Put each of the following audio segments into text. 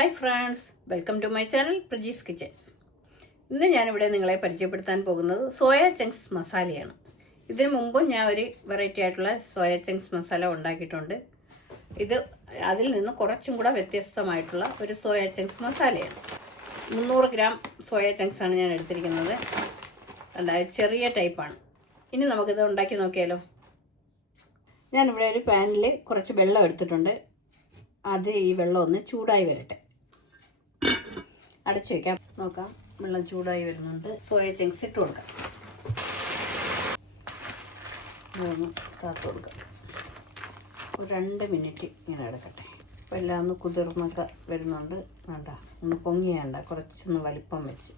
Hi friends welcome to my channel Prajees kitchen ഇന്ന് ഞാനിവിടെ നിങ്ങളെ പരിചയപ്പെടുത്താൻ പോകുന്നത് സോയ ചങ്ക്സ് മസാലയാണ് ഇതിനു മുമ്പും ഞാൻ ഒരു വെറൈറ്റി ആയിട്ടുള്ള സോയ ചങ്ക്സ് മസാല ഉണ്ടാക്കിയിട്ടുണ്ട്. ഇത് അതിൽ നിന്ന് കുറച്ചും കൂടെ വ്യത്യസ്തമായിട്ടുള്ള ഒരു സോയ ചങ്ക്സ് മസാലയാണ് മുന്നൂറ് ഗ്രാം സോയ ചങ്ക്സ് ആണ് ഞാൻ എടുത്തിരിക്കുന്നത്. അതായത് ചെറിയ ടൈപ്പാണ് ഇനി നമുക്കിത് ഉണ്ടാക്കി നോക്കിയാലോ. ഞാനിവിടെ ഒരു പാനിൽ കുറച്ച് വെള്ളം എടുത്തിട്ടുണ്ട്. അത് ഈ വെള്ളം ഒന്ന് ചൂടായി വരട്ടെ. അടച്ചു വയ്ക്കാം നോക്കാം വെള്ളം ചൂടായി വരുന്നുണ്ട്. സോയ ചെങ്സ് ഇട്ട് കൊടുക്കാം. മൂന്ന് താത്ത് കൊടുക്കാം. ഒരു രണ്ട് മിനിറ്റ് ഇങ്ങനെ എടുക്കട്ടെ അപ്പോൾ എല്ലാം ഒന്ന് കുതിർന്നൊക്കെ വരുന്നുണ്ട്. വേണ്ട ഒന്ന് പൊങ്ങിയാണ്ട കുറച്ചൊന്ന് വലിപ്പം വെച്ച്.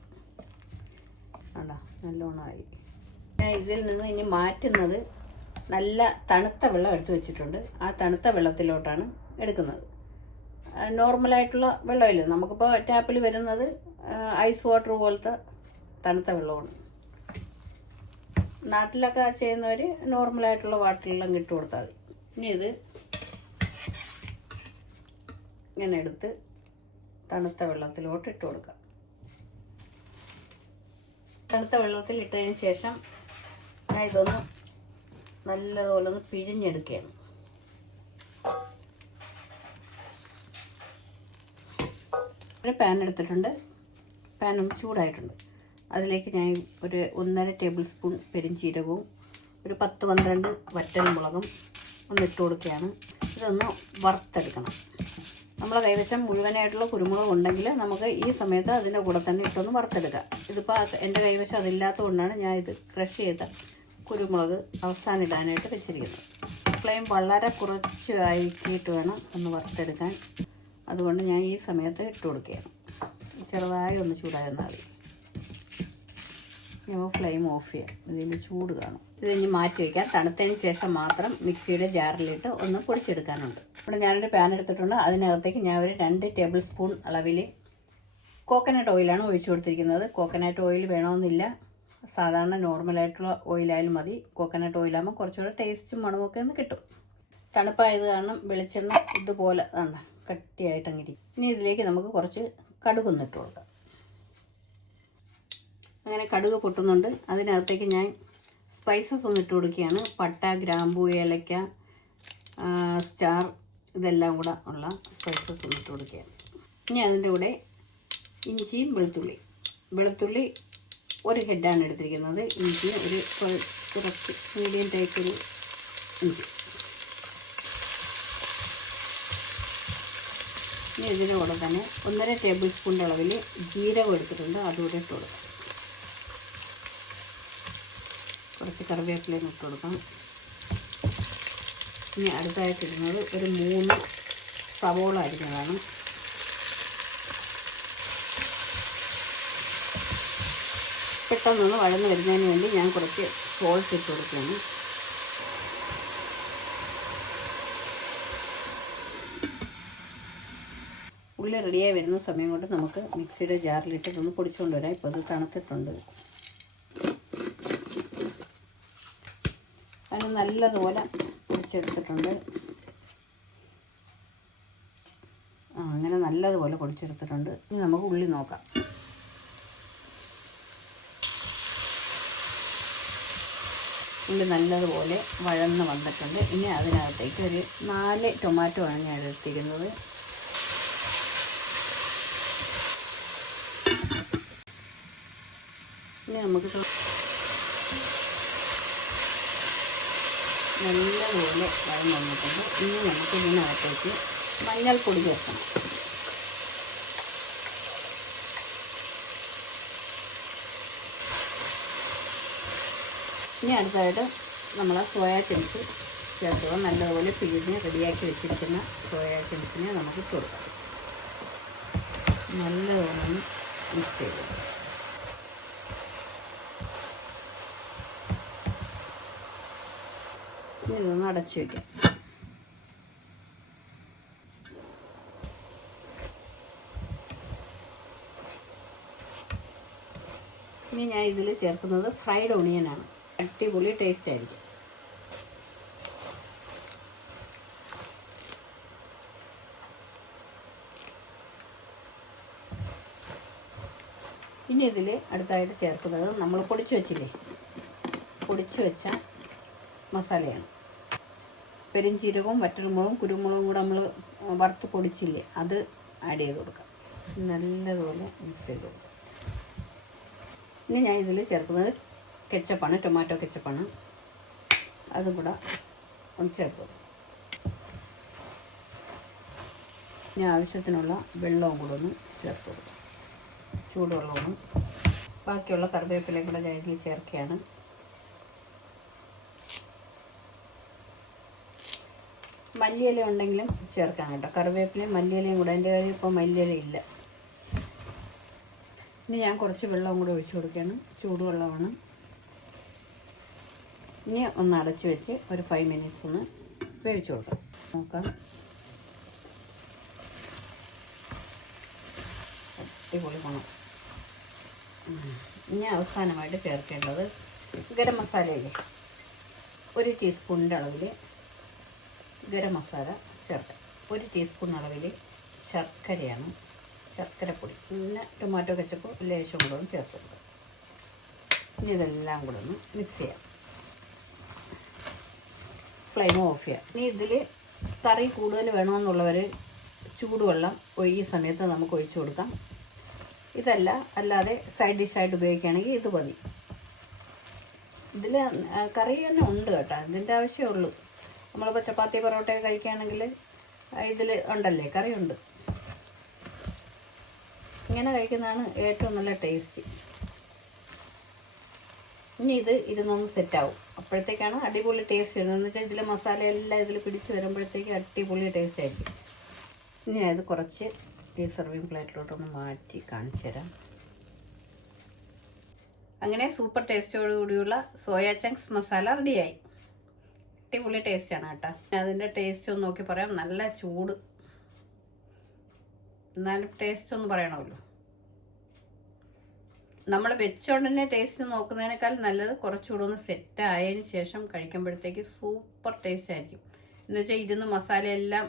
വേണ്ട നല്ലോണമായി ഞാൻ ഇതിൽ നിന്ന് ഇനി മാറ്റുന്നത് നല്ല തണുത്ത വെള്ളം എടുത്തു വെച്ചിട്ടുണ്ട്. ആ തണുത്ത വെള്ളത്തിലോട്ടാണ് എടുക്കുന്നത്. നോർമലായിട്ടുള്ള വെള്ളമില്ല? നമുക്കിപ്പോൾ ടാപ്പിൽ വരുന്നത് ഐസ് വാട്ടർ പോലത്തെ തണുത്ത വെള്ളമാണ്. നാട്ടിലൊക്കെ ചെയ്യുന്നവർ നോർമലായിട്ടുള്ള വാട്ടറിലെല്ലാം ഇട്ട് കൊടുത്താൽ മതി. ഇനി ഇത് ഇങ്ങനെ എടുത്ത് തണുത്ത വെള്ളത്തിലോട്ട് ഇട്ട് കൊടുക്കാം. തണുത്ത വെള്ളത്തിൽ ഇട്ടതിന് ശേഷം ഇതൊന്ന് നല്ലതുപോലെ ഒന്ന് പിഴിഞ്ഞെടുക്കുകയാണ്. ഒരു പാൻ എടുത്തിട്ടുണ്ട്. പാൻ ഒന്ന് ചൂടായിട്ടുണ്ട്. അതിലേക്ക് ഞാൻ ഒരു ഒന്നര ടേബിൾ സ്പൂൺ പെരിഞ്ചീരകവും ഒരു പത്ത് പന്ത്രണ്ട് വറ്റൽ മുളകും ഒന്ന് ഇട്ട് കൊടുക്കുകയാണ്. ഇതൊന്ന് വറുത്തെടുക്കണം. നമ്മളെ കൈവശം മുഴുവനായിട്ടുള്ള കുരുമുളക് ഉണ്ടെങ്കിൽ നമുക്ക് ഈ സമയത്ത് അതിന്റെ കൂടെ തന്നെ ഇട്ടൊന്ന് വറുത്തെടുക്കാം. ഇതിപ്പോൾ എന്റെ കൈവശം അതില്ലാത്ത കൊണ്ടാണ് ഞാൻ ഇത് ക്രഷ് ചെയ്ത കുരുമുളക് അവസാനം ഇടാനായിട്ട് വെച്ചിരിക്കുന്നത്. ഫ്ലെയിം വളരെ കുറച്ച് ആക്കിയിട്ട് വേണം ഒന്ന് വറുത്തെടുക്കാൻ. അതുകൊണ്ട് ഞാൻ ഈ സമയത്ത് ഇട്ട് കൊടുക്കുകയാണ്. ചെറുതായി ഒന്ന് ചൂടായി വന്നാൽ മതി. ഞാൻ ഫ്ലെയിം ഓഫ് ചെയ്യാം. ഇതിൽ ചൂട് കാണും. ഇത് ഇനി മാറ്റി വയ്ക്കാം. തണുത്തതിന് ശേഷം മാത്രം മിക്സിയുടെ ജാറിലിട്ട് ഒന്ന് പൊടിച്ചെടുക്കാനുണ്ട്. ഇവിടെ ഞാനൊരു പാൻ എടുത്തിട്ടുണ്ട്. അതിനകത്തേക്ക് ഞാൻ ഒരു രണ്ട് ടേബിൾ സ്പൂൺ അളവിൽ കോക്കനട്ട് ഓയിലാണ് ഒഴിച്ചു കൊടുത്തിരിക്കുന്നത്. കോക്കനട്ട് ഓയിൽ വേണമെന്നില്ല. സാധാരണ നോർമലായിട്ടുള്ള ഓയിലായാലും മതി. കോക്കനട്ട് ഓയിലാകുമ്പോൾ കുറച്ചുകൂടെ ടേസ്റ്റും മണമൊക്കെ ഒന്ന് കിട്ടും. തണുപ്പായത് കാരണം വെളിച്ചെണ്ണ ഇതുപോലെ ആണ് കട്ടിയായിട്ട് അങ്ങനെ ഇനി ഇതിലേക്ക് നമുക്ക് കുറച്ച് കടുകൊന്നിട്ട് കൊടുക്കാം. അങ്ങനെ കടുക് പൊട്ടുന്നുണ്ട്. അതിനകത്തേക്ക് ഞാൻ സ്പൈസസ് ഒന്ന് ഇട്ട് കൊടുക്കുകയാണ്. പട്ട ഗ്രാമ്പൂ ഏലക്ക സ്റ്റാർ ഇതെല്ലാം കൂടെ ഉള്ള സ്പൈസസ് ഒന്ന് ഇട്ട് കൊടുക്കുകയാണ്. ഇനി അതിന്റെ കൂടെ ഇഞ്ചിയും വെളുത്തുള്ളി. വെളുത്തുള്ളി ഒരു ഹെഡാണ് എടുത്തിരിക്കുന്നത്. ഇഞ്ചി ഒരു കുറച്ച് മീഡിയം ടൈപ്പ് ഒരു ഇഞ്ചി. ഇനി ഇതിന്റെ കൂടെ തന്നെ ഒന്നര ടേബിൾ സ്പൂണിന്റെ അളവിൽ ജീരകം എടുത്തിട്ടുണ്ട്. അതുകൂടെ ഇട്ട് കൊടുക്കാം. കുറച്ച് കറിവേപ്പിലയും ഇട്ട് കൊടുക്കാം. ഇനി അടുത്തായിട്ട് ഇടുന്നത് ഒരു മൂന്ന് സവോള അരിഞ്ഞതാണ്. പെട്ടെന്നൊന്ന് വഴന്ന് വരുന്നതിന് വേണ്ടി ഞാൻ കുറച്ച് സോൾട്ട് ഇട്ട് കൊടുക്കുകയാണ് ഉള്ളി റെഡിയായി വരുന്ന സമയം കൊണ്ട് നമുക്ക് മിക്സിയുടെ ജാറിലിട്ട് ഒന്ന് പൊടിച്ചുകൊണ്ട് വരാം. ഇപ്പോൾ അത് തണുത്തിട്ടുണ്ട്. അതിന് നല്ലതുപോലെ പൊടിച്ചെടുത്തിട്ടുണ്ട്. ആ അങ്ങനെ നല്ലതുപോലെ പൊടിച്ചെടുത്തിട്ടുണ്ട്. ഇനി നമുക്ക് ഉള്ളി നോക്കാം. ഉള്ളി നല്ലതുപോലെ വഴന്ന് വന്നിട്ടുണ്ട്. ഇനി അതിനകത്തേക്ക് ഒരു നാല് ടൊമാറ്റോ ആണ് ഞാൻ എടുത്തിരിക്കുന്നത്. ഇനി നമുക്ക് നല്ലപോലെ വഴന്ന് വന്നിട്ടുണ്ട്. ഇനി നമുക്ക് ഇതിനകത്തേക്ക് മഞ്ഞൾപ്പൊടി ചേർക്കണം. ഇനി അടുത്തതായിട്ട് നമ്മൾ സോയാ ചെൻസ് ചേർക്കുക. നല്ലതുപോലെ പിഴിഞ്ഞ് റെഡിയാക്കി വെച്ചിരിക്കുന്ന സോയാ ചെൻസിനെ നമുക്ക് കൊടുക്കാം. നല്ലതുപോലെ മിക്സ് ചെയ്ത് ഇതൊന്ന് അടച്ചു വെക്കാം. ഇനി ഞാൻ ഇതിൽ ചേർക്കുന്നത് ഫ്രൈഡ് ഓണിയനാണ് അടിപൊളി ടേസ്റ്റ് ആയിരിക്കും. ഇനി ഇതിൽ അടുത്തായിട്ട് ചേർക്കുന്നത് നമ്മൾ പൊടിച്ചു വെച്ചില്ലേ? പൊടിച്ചു വെച്ച മസാലയാണ്. പെരുംജീരകവും വറ്റൽമുളകും കുരുമുളകും കൂടെ നമ്മൾ വറുത്ത് പൊടിച്ചില്ലേ അത് ആഡ് ചെയ്ത് കൊടുക്കാം. നല്ലതുപോലെ മിക്സ് ചെയ്ത് കൊടുക്കാം. ഇനി ഞാൻ ഇതിൽ ചേർക്കുന്നത് കെച്ചപ്പാണ് ടൊമാറ്റോ കെച്ചപ്പാണ്. അതും കൂടെ ഒന്ന് ചേർത്ത് കൊടുക്കാം. ഇനി ആവശ്യത്തിനുള്ള വെള്ളവും കൂടെ ഒന്ന് ചേർത്ത് കൊടുക്കാം. ചൂടുവെള്ളവും. ബാക്കിയുള്ള കറിവേപ്പിലയും കൂടെ ഞാൻ ഇതിൽ ചേർക്കുകയാണ്. മല്ലിയില ഉണ്ടെങ്കിലും ചേർക്കാം കേട്ടോ. കറിവേപ്പിലയും മല്ലിയിലയും കൂടെ. എന്റെ കാര്യം ഇപ്പോൾ മല്ലിയില ഇല്ല. ഇനി ഞാൻ കുറച്ച് വെള്ളവും കൂടെ ഒഴിച്ചു കൊടുക്കണം. ചൂടുവെള്ളമാണ്. ഇനി ഒന്ന് അടച്ചു വെച്ച് ഒരു ഫൈവ് മിനിറ്റ്സ് ഒന്ന് വേവിച്ച് കൊടുക്കാം. നോക്കാം. അടിപൊളി ഇനി അവസാനമായിട്ട് ചേർക്കേണ്ടത് ഗരം മസാലയില്ലേ? ഒരു ടീസ്പൂണിന്റെ അളവിൽ ഗരം മസാല ചേർക്കാം. ഒരു ടീസ്പൂൺ അളവിൽ ശർക്കരയാണ് ശർക്കരപ്പൊടി. പിന്നെ ടൊമാറ്റോ കച്ചപ്പ് ലേശം കൂടെ ഒന്ന് ചേർത്ത് കൊടുക്കാം. ഇനി ഇതെല്ലാം കൂടെ ഒന്ന് മിക്സ് ചെയ്യാം. ഫ്ലെയിം ഓഫ് ചെയ്യാം. ഇനി ഇതിൽ കറി കൂടുതൽ വേണമെന്നുള്ളവർ ചൂടുവെള്ളം ഈ സമയത്ത് നമുക്ക് ഒഴിച്ചു കൊടുക്കാം. ഇതല്ല അല്ലാതെ സൈഡ് ഡിഷായിട്ട് ഉപയോഗിക്കുകയാണെങ്കിൽ ഇത് മതി. ഇതിൽ കറി തന്നെ ഉണ്ട് കേട്ടോ. ഇതിന്റെ ആവശ്യമേ ഉള്ളൂ. നമ്മളിപ്പോൾ ചപ്പാത്തി പൊറോട്ടയൊക്കെ കഴിക്കുകയാണെങ്കിൽ ഇതിൽ ഉണ്ടല്ലേ കറിയുണ്ട്. ഇങ്ങനെ കഴിക്കുന്നതാണ് ഏറ്റവും നല്ല ടേസ്റ്റ്. ഇനി ഇത് ഇരുന്നൊന്ന് സെറ്റാവും. അപ്പോഴത്തേക്കാണ് അടിപൊളി ടേസ്റ്റ് വരുന്നത്. എന്ന് വെച്ചാൽ ഇതിലെ മസാല എല്ലാം ഇതിൽ പിടിച്ച് വരുമ്പോഴത്തേക്ക് അടിപൊളി ടേസ്റ്റ് ആയിരിക്കും. ഇനി അത് കുറച്ച് ഈ സെർവിങ് പ്ലേറ്റിലോട്ടൊന്ന് മാറ്റി കാണിച്ചു തരാം. അങ്ങനെ സൂപ്പർ ടേസ്റ്റോടുകൂടിയുള്ള സോയ ചങ്ക്സ് മസാല റെഡിയായി. അടിപൊളി ആണ് കേട്ടോ. അതിന്റെ ടേസ്റ്റ് ഒന്ന് നോക്കി പറയാം. നല്ല ചൂട്. എന്നാലും ടേസ്റ്റ് ഒന്ന് പറയണമല്ലോ. നമ്മൾ വെച്ചോണ്ട് തന്നെ ടേസ്റ്റ് നോക്കുന്നതിനേക്കാൾ നല്ലത് കുറച്ചുകൂടെ ഒന്ന് സെറ്റ് ആയതിന് ശേഷം കഴിക്കുമ്പോഴത്തേക്ക് സൂപ്പർ ടേസ്റ്റ് ആയിരിക്കും. എന്ന് വെച്ചാൽ ഇരുന്ന് മസാലയെല്ലാം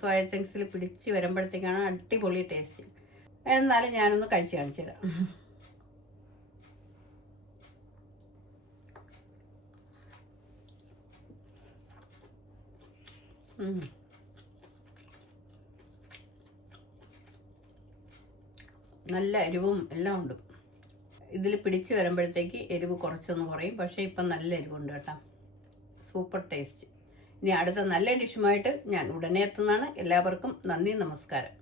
സോയ ചങ്സിൽ പിടിച്ച് വരുമ്പോഴത്തേക്കാണ് അടിപൊളി ടേസ്റ്റ് എന്നാലും ഞാനൊന്ന് കഴിച്ച് കാണിച്ചു തരാം. നല്ല എരിവും എല്ലാം ഉണ്ട്. ഇതിൽ പിടിച്ച് വരുമ്പോഴത്തേക്ക് എരിവ് കുറച്ചൊന്ന് കുറയും. പക്ഷേ ഇപ്പം നല്ല എരിവുണ്ട് കേട്ടോ. Super taste. ഇനി അടുത്ത നല്ല ഡിഷുമായിട്ട് ഞാൻ ഉടനെ എത്തുന്നതാണ്. എല്ലാവർക്കും നന്ദി നമസ്കാരം.